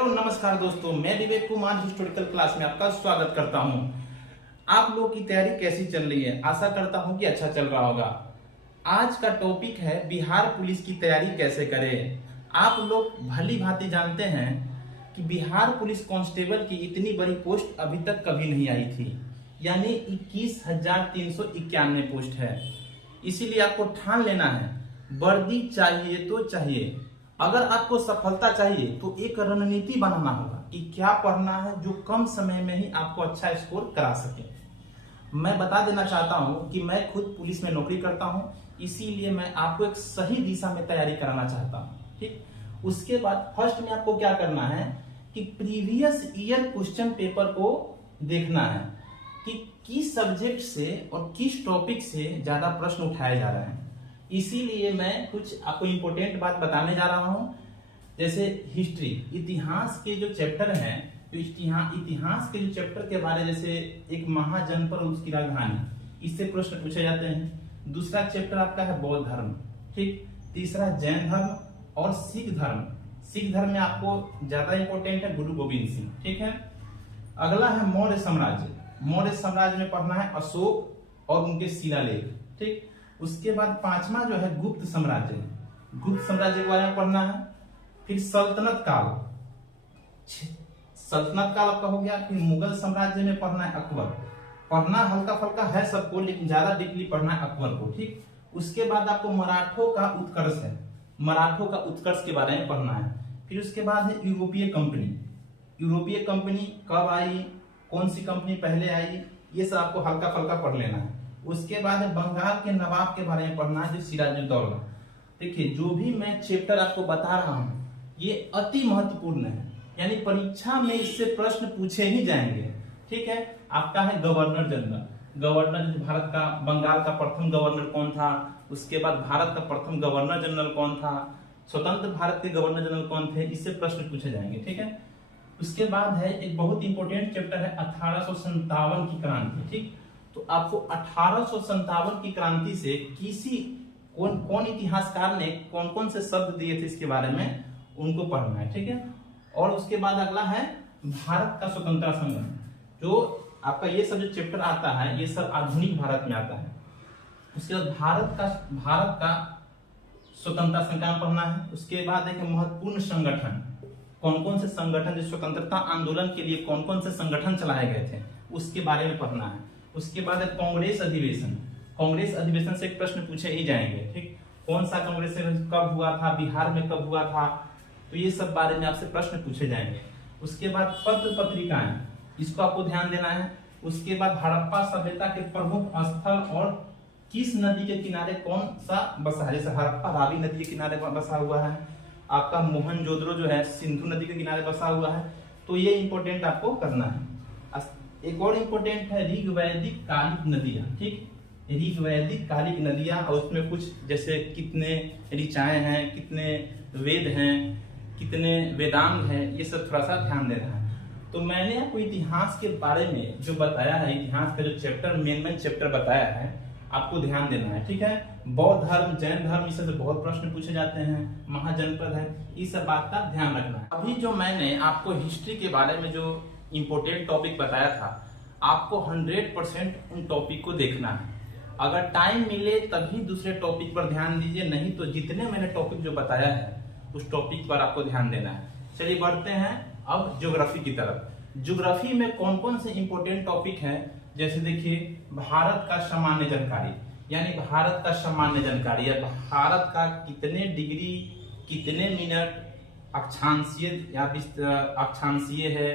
Hello नमस्कार दोस्तों, मैं विवेक कुमार हिस्टोरिकल क्लास में आपका स्वागत करता हूं। आप लोगों की तैयारी कैसी चल रही है? आशा करता हूं कि अच्छा चल रहा होगा। आज का टॉपिक है बिहार पुलिस की तैयारी कैसे करें। आप लोग भली भांति जानते हैं कि बिहार पुलिस कांस्टेबल की इतनी बड़ी पोस्ट अभी तक कभी नहीं आई थी, यानी 21,391 पोस्ट है। इसीलिए आपको ठान लेना है, वर्दी चाहिए तो चाहिए। अगर आपको सफलता चाहिए तो एक रणनीति बनाना होगा कि क्या पढ़ना है जो कम समय में ही आपको अच्छा स्कोर करा सके। मैं बता देना चाहता हूं कि मैं खुद पुलिस में नौकरी करता हूं, इसीलिए मैं आपको एक सही दिशा में तैयारी कराना चाहता हूं। ठीक, उसके बाद फर्स्ट में आपको क्या करना है कि प्रीवियस ईयर क्वेश्चन पेपर को देखना है कि किस सब्जेक्ट से और किस टॉपिक से ज्यादा प्रश्न उठाए जा रहे हैं। इसीलिए मैं कुछ आपको इंपॉर्टेंट बात बताने जा रहा हूं, जैसे हिस्ट्री, इतिहास के जो चैप्टर हैं, तो इतिहास के जो चैप्टर के बारे, जैसे एक महाजनपद और उसकी राजधानी, इससे प्रश्न पूछे जाते हैं। दूसरा चैप्टर आपका है बौद्ध धर्म, ठीक। तीसरा जैन धर्म और सिख धर्म। सिख धर्म में आपको ज्यादा इंपॉर्टेंट है गुरु गोविंद सिंह, ठीक है। अगला है मौर्य साम्राज्य। मौर्य साम्राज्य में पढ़ना है अशोक और उनके शिलालेख, ठीक। उसके बाद पांचवा जो है गुप्त साम्राज्य, गुप्त साम्राज्य के बारे में पढ़ना है। फिर सल्तनत काल, सल्तनत काल आपका हो गया। फिर मुगल साम्राज्य में पढ़ना है अकबर। पढ़ना हल्का फुल्का है सबको, लेकिन ज्यादा डीपली पढ़ना है अकबर को, ठीक। उसके बाद आपको मराठों का उत्कर्ष है, मराठों का उत्कर्ष के बारे में पढ़ना है। फिर उसके बाद है यूरोपीय कंपनी। यूरोपीय कंपनी कब आई, कौन सी कंपनी पहले आई, ये सब आपको हल्का फुल्का पढ़ लेना है। उसके बाद बंगाल के नवाब के बारे में पढ़ना है, जो सिराजुद्दौला। देखिए, जो भी मैं चैप्टर आपको बता रहा हूं ये अति महत्वपूर्ण है, यानी परीक्षा में इससे प्रश्न पूछे ही जाएंगे, ठीक है। आपका है गवर्नर जनरल। गवर्नर भारत का, बंगाल का प्रथम गवर्नर कौन था, उसके बाद भारत का प्रथम गवर्नर जनरल कौन था, स्वतंत्र भारत के गवर्नर जनरल कौन थे, इससे प्रश्न पूछे जाएंगे, ठीक है। उसके बाद है एक बहुत इंपॉर्टेंट चैप्टर है 1857 की क्रांति, ठीक। तो आपको 1857 की क्रांति से किसी कौन इतिहासकार ने कौन कौन से शब्द दिए थे इसके बारे में उनको पढ़ना है, ठीक है। और उसके बाद अगला है भारत का स्वतंत्रता संग्राम। जो आपका ये सब जो चैप्टर आता है ये सब आधुनिक भारत में आता है। उसके बाद भारत का स्वतंत्रता संग्राम पढ़ना है। उसके बाद एक महत्वपूर्ण संगठन, कौन कौन से संगठन, जो स्वतंत्रता आंदोलन के लिए कौन कौन से संगठन चलाए गए थे उसके बारे में पढ़ना है। उसके बाद कांग्रेस अधिवेशन। कांग्रेस अधिवेशन से एक प्रश्न पूछे ही जाएंगे, ठीक। कौन सा कांग्रेस कब हुआ था, बिहार में कब हुआ था, तो ये सब बारे में आपसे प्रश्न पूछे जाएंगे। उसके बाद पत्र पत्रिकाएं, इसको आपको ध्यान देना है। उसके बाद हड़प्पा सभ्यता के प्रमुख स्थल और किस नदी के किनारे कौन सा बसा है, जैसे हड़प्पा रावी नदी के किनारे बसा हुआ है। आपका मोहनजोदड़ो जो है सिंधु नदी के किनारे बसा हुआ है, तो ये इंपॉर्टेंट आपको करना है। एक और इंपॉर्टेंट है ऋग वैदिक कालिक नदियां, ठीक। ऋग वैदिक कालिक नदियां, और उसमें कुछ जैसे कितने ऋचाएं हैं, कितने वेद हैं, कितने वेदांग हैं, ये सब थोड़ा सा ध्यान देना है। तो मैंने आपको इतिहास के बारे में जो बताया है, इतिहास का जो चैप्टर मेन चैप्टर बताया है, आपको ध्यान देना है, ठीक है। बौद्ध धर्म, जैन धर्म, इस से बहुत प्रश्न पूछे जाते हैं, महाजनपद है, इस सब बात का ध्यान रखना है। अभी जो मैंने आपको हिस्ट्री के बारे में जो इंपॉर्टेंट टॉपिक बताया था, आपको 100% उन टॉपिक को देखना है। अगर टाइम मिले तभी दूसरे टॉपिक पर ध्यान दीजिए, नहीं तो जितने मैंने टॉपिक जो बताया है उस टॉपिक पर आपको ध्यान देना है। चलिए बढ़ते हैं अब ज्योग्राफी की तरफ। ज्योग्राफी में कौन कौन से इंपॉर्टेंट टॉपिक हैं, जैसे देखिए भारत का सामान्य जानकारी, यानी भारत का सामान्य जानकारी है, भारत का कितने डिग्री कितने मिनट अक्षांशीय या अक्षांशीय है,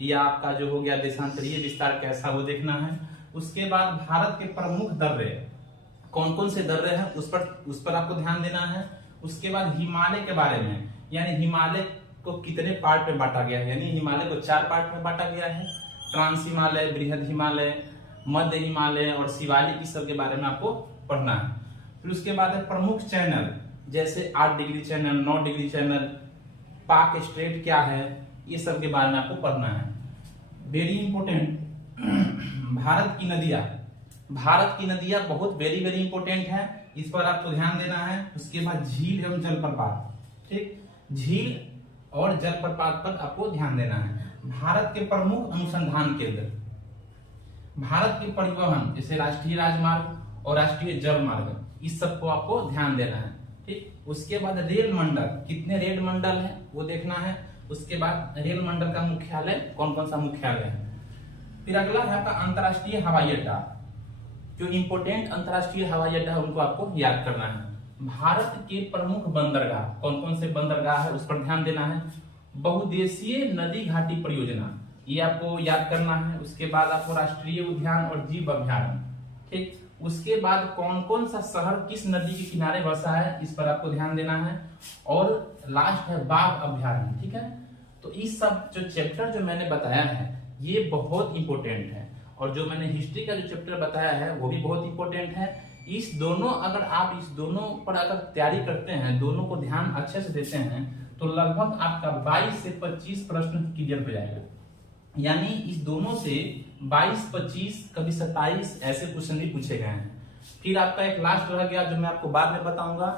या आपका जो हो गया देशांतरीय विस्तार कैसा, वो देखना है। उसके बाद भारत के प्रमुख दर्रे, कौन कौन से दर्रे हैं उस पर आपको ध्यान देना है। उसके बाद हिमालय के बारे में, यानी हिमालय को कितने पार्ट में बांटा गया है, यानी हिमालय को 4 पार्ट में बांटा गया है, ट्रांस हिमालय, बृहद हिमालय, मध्य हिमालय और शिवालिक, इस सब के बारे में आपको पढ़ना है। फिर उसके बाद है प्रमुख चैनल, जैसे 8 डिग्री चैनल, 9 डिग्री चैनल, पाक स्ट्रेट क्या है, ये सब के बारे में आपको पढ़ना है। वेरी इंपॉर्टेंट, भारत की नदियां, भारत की नदियां बहुत वेरी वेरी इंपॉर्टेंट है, इस पर आपको ध्यान देना है। उसके बाद झील एवं जलप्रपात, ठीक। झील और जलप्रपात पर आपको ध्यान देना है। भारत के प्रमुख अनुसंधान केंद्र, भारत के परिवहन जैसे राष्ट्रीय राजमार्ग और राष्ट्रीय जल मार्ग, इस सब को आपको ध्यान देना है। ठीक, उसके बाद रेल मंडल, कितने रेल मंडल है वो देखना है। उसके बाद रेल मंडल का मुख्यालय कौन कौन सा मुख्यालय है। फिर अगला है आपका अंतरराष्ट्रीय हवाई अड्डा, जो इंपोर्टेंट अंतरराष्ट्रीय हवाई अड्डा है उनको आपको याद करना है। भारत के प्रमुख बंदरगाह, कौन कौन से बंदरगाह है उस पर ध्यान देना है। बहुदेशीय नदी घाटी परियोजना, ये आपको याद करना है। उसके बाद आपको राष्ट्रीय उद्यान और जीव अभ्यारण्य, ठीक। उसके बाद कौन कौन सा शहर किस नदी के किनारे बसा है, इस पर आपको ध्यान देना है। और लास्ट है बाघ अभ्यारण्य, ठीक है। तो इस सब जो चैप्टर जो मैंने बताया है ये बहुत इंपॉर्टेंट है, और जो मैंने हिस्ट्री का जो चैप्टर बताया है वो भी बहुत इंपॉर्टेंट है। इस दोनों, अगर आप इस दोनों पर अगर तैयारी करते हैं, दोनों को ध्यान अच्छे से देते हैं, तो लगभग आपका 22 से 25 प्रश्न क्लियर हो जाएगा। यानी इस दोनों से 22, 25, कभी 27 ऐसे क्वेश्चन भी पूछे गए हैं। फिर आपका एक लास्ट रह गया जो मैं आपको बाद में बताऊंगा।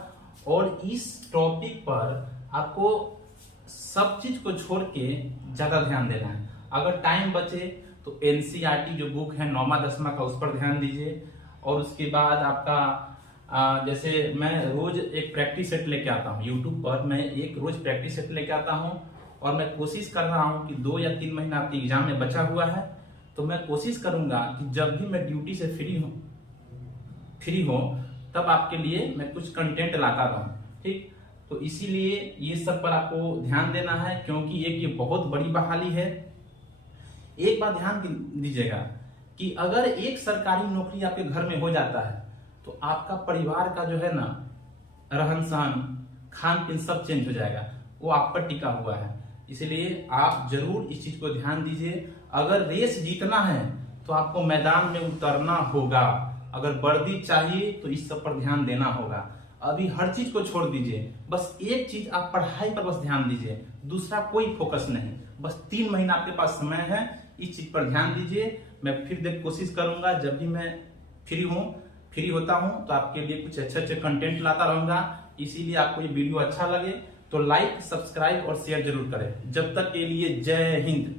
और इस टॉपिक पर आपको सब चीज को छोड़ के ज्यादा ध्यान देना है। अगर टाइम बचे तो एनसीईआरटी जो बुक है 9वां 10वां का, उस पर ध्यान दीजिए। और उसके बाद आपका जैसे मैं रोज एक प्रैक्टिस सेट लेके आता हूँ यूट्यूब पर, मैं एक रोज प्रैक्टिस सेट लेके आता हूँ, और मैं कोशिश कर रहा हूँ कि 2 या 3 महीना आपके एग्जाम में बचा हुआ है, तो मैं कोशिश करूंगा कि जब भी मैं ड्यूटी से फ्री हो तब आपके लिए मैं कुछ कंटेंट लाता रहूं, ठीक। तो इसीलिए ये सब पर आपको ध्यान देना है, क्योंकि एक ये बहुत बड़ी बहाली है। एक बात ध्यान दीजिएगा कि अगर एक सरकारी नौकरी आपके घर में हो जाता है तो आपका परिवार का जो है ना रहन सहन, खान पीन सब चेंज हो जाएगा, वो आप पर टिका हुआ है। इसलिए आप जरूर इस चीज को ध्यान दीजिए। अगर रेस जीतना है तो आपको मैदान में उतरना होगा। अगर वर्दी चाहिए तो इस सब पर ध्यान देना होगा। अभी हर चीज को छोड़ दीजिए, बस एक चीज आप पढ़ाई पर बस ध्यान दीजिए, दूसरा कोई फोकस नहीं। बस 3 महीना आपके पास समय है, इस चीज पर ध्यान दीजिए। मैं फिर कोशिश करूंगा जब भी मैं फ्री होता हूं तो आपके लिए कुछ अच्छे कंटेंट लाता रहूंगा। इसीलिए आपको ये वीडियो अच्छा लगे तो लाइक, सब्सक्राइब और शेयर जरूर करें। जब तक के लिए जय हिंद।